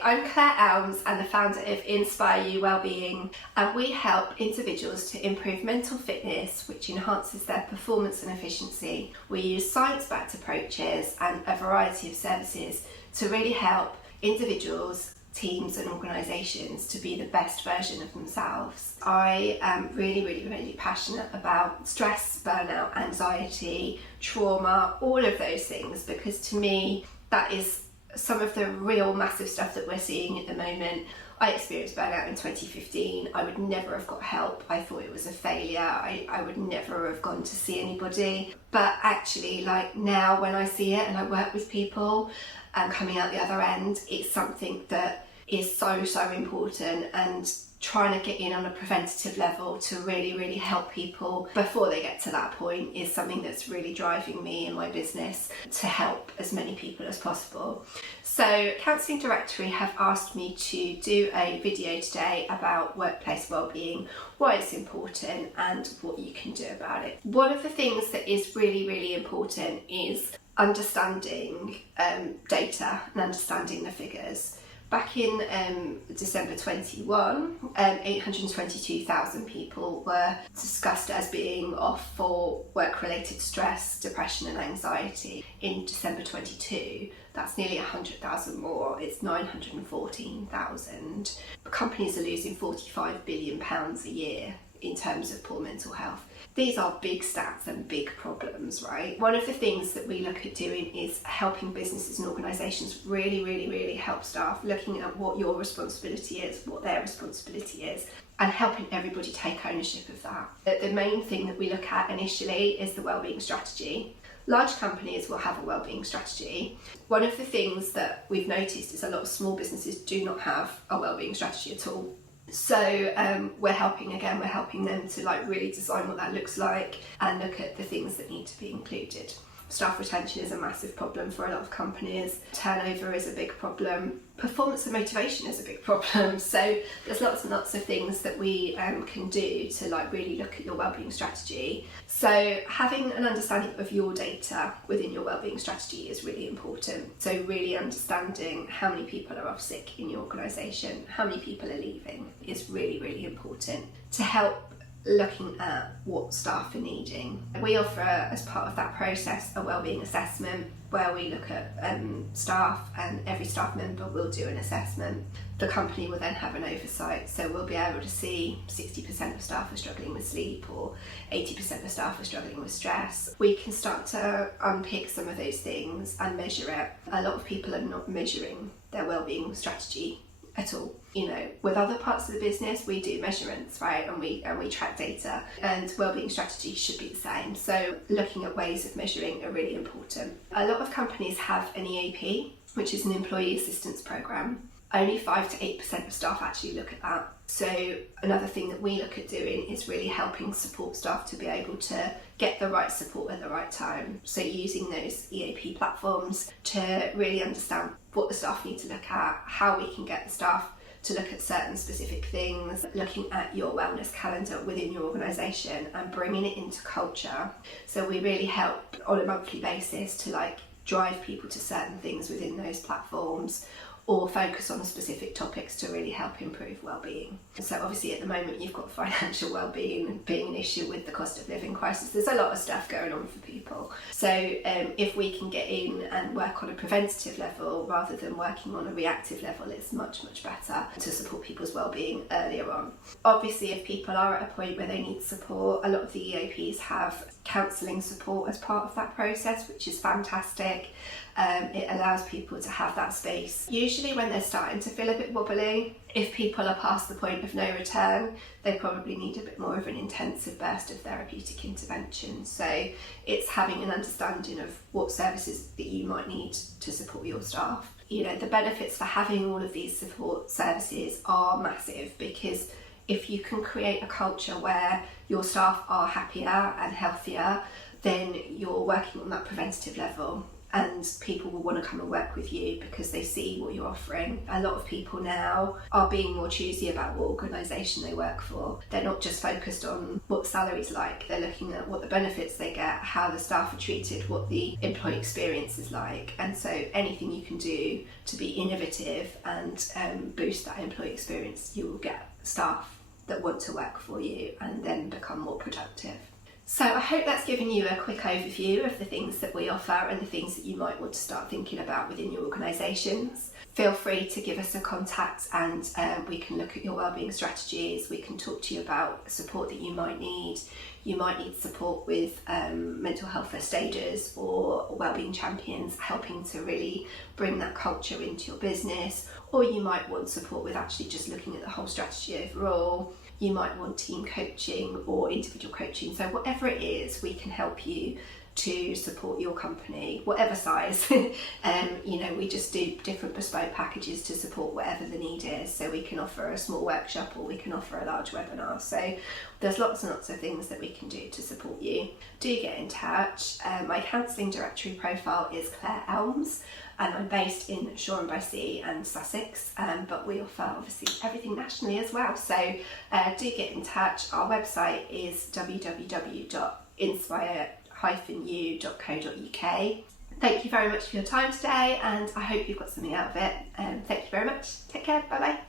Hi, I'm Claire Elmes and the founder of Inspire You Wellbeing, and we help individuals to improve mental fitness, which enhances their performance and efficiency. We use science-backed approaches and a variety of services to really help individuals, teams and organisations to be the best version of themselves. I am really passionate about stress, burnout, anxiety, trauma, all of those things, because to me that is some of the real massive stuff that we're seeing at the moment. I experienced burnout in 2015. I would never have got help. I thought it was a failure. I would never have gone to see anybody. But actually, like now when I see it and I work with people and coming out the other end, it's something that is so important, and trying to get in on a preventative level to really help people before they get to that point is something that's really driving me in my business to help as many people as possible. So Counselling Directory have asked me to do a video today about workplace wellbeing, why it's important and what you can do about it. One of the things that is really important is understanding data and understanding the figures. Back in December 21, 822,000 people were discussed as being off for work-related stress, depression and anxiety. In December 22, that's nearly 100,000 more, it's 914,000. Companies are losing £45 billion a year in terms of poor mental health. These are big stats and big problems, right? One of the things that we look at doing is helping businesses and organisations really help staff, looking at what your responsibility is, what their responsibility is, and helping everybody take ownership of that. The main thing that we look at initially is the wellbeing strategy. Large companies will have a wellbeing strategy. One of the things that we've noticed is a lot of small businesses do not have a wellbeing strategy at all. So we're helping them to really design what that looks like and look at the things that need to be included. Staff retention is a massive problem for a lot of companies. Turnover is a big problem. Performance and motivation is a big problem. So there's lots and lots of things that we can do to really look at your wellbeing strategy. So having an understanding of your data within your wellbeing strategy is really important. So really understanding how many people are off sick in your organisation, how many people are leaving is really important to help looking at what staff are needing. We offer, as part of that process, a wellbeing assessment where we look at staff, and every staff member will do an assessment. The company will then have an oversight, so we'll be able to see 60% of staff are struggling with sleep or 80% of staff are struggling with stress. We can start to unpick some of those things and measure it. A lot of people are not measuring their wellbeing strategy at all. With other parts of the business we do measurements, right, and we track data, and wellbeing strategy should be the same. So looking at ways of measuring are really important. A lot of companies have an EAP, which is an employee assistance program. Only 5 to 8% of staff actually look at that. So another thing that we look at doing is really helping support staff to be able to get the right support at the right time. So using those EAP platforms to really understand what the staff need to look at, how we can get the staff to look at certain specific things, looking at your wellness calendar within your organisation and bringing it into culture. So we really help on a monthly basis to drive people to certain things within those platforms, or focus on specific topics to really help improve wellbeing. So obviously at the moment you've got financial wellbeing being an issue with the cost of living crisis. There's a lot of stuff going on for people. So if we can get in and work on a preventative level rather than working on a reactive level, it's much better to support people's wellbeing earlier on. Obviously if people are at a point where they need support, a lot of the EAPs have counselling support as part of that process, which is fantastic. It allows people to have that space. Usually when they're starting to feel a bit wobbly, if people are past the point of no return, they probably need a bit more of an intensive burst of therapeutic intervention. So it's having an understanding of what services that you might need to support your staff. The benefits for having all of these support services are massive, because if you can create a culture where your staff are happier and healthier, then you're working on that preventative level. and people will want to come and work with you because they see what you're offering. A lot of people now are being more choosy about what organisation they work for. They're not just focused on what the salary's like, they're looking at what the benefits they get, how the staff are treated, what the employee experience is like. And so anything you can do to be innovative and boost that employee experience, you will get staff that want to work for you and then become more productive. So I hope that's given you a quick overview of the things that we offer and the things that you might want to start thinking about within your organisations. Feel free to give us a contact and we can look at your wellbeing strategies. We can talk to you about support that you might need. You might need support with mental health first aiders or wellbeing champions, helping to really bring that culture into your business. Or you might want support with actually just looking at the whole strategy overall. You might want team coaching or individual coaching. So whatever it is, we can help you to support your company, whatever size. We just do different bespoke packages to support whatever the need is. So we can offer a small workshop or we can offer a large webinar. So there's lots and lots of things that we can do to support you. Do get in touch. My counselling directory profile is Claire Elmes, and I'm based in Shoreham-by-Sea and Sussex, but we offer obviously everything nationally as well. So do get in touch. Our website is www.inspire-u.co.uk. Thank you very much for your time today, and I hope you've got something out of it. Thank you very much. Take care. Bye bye.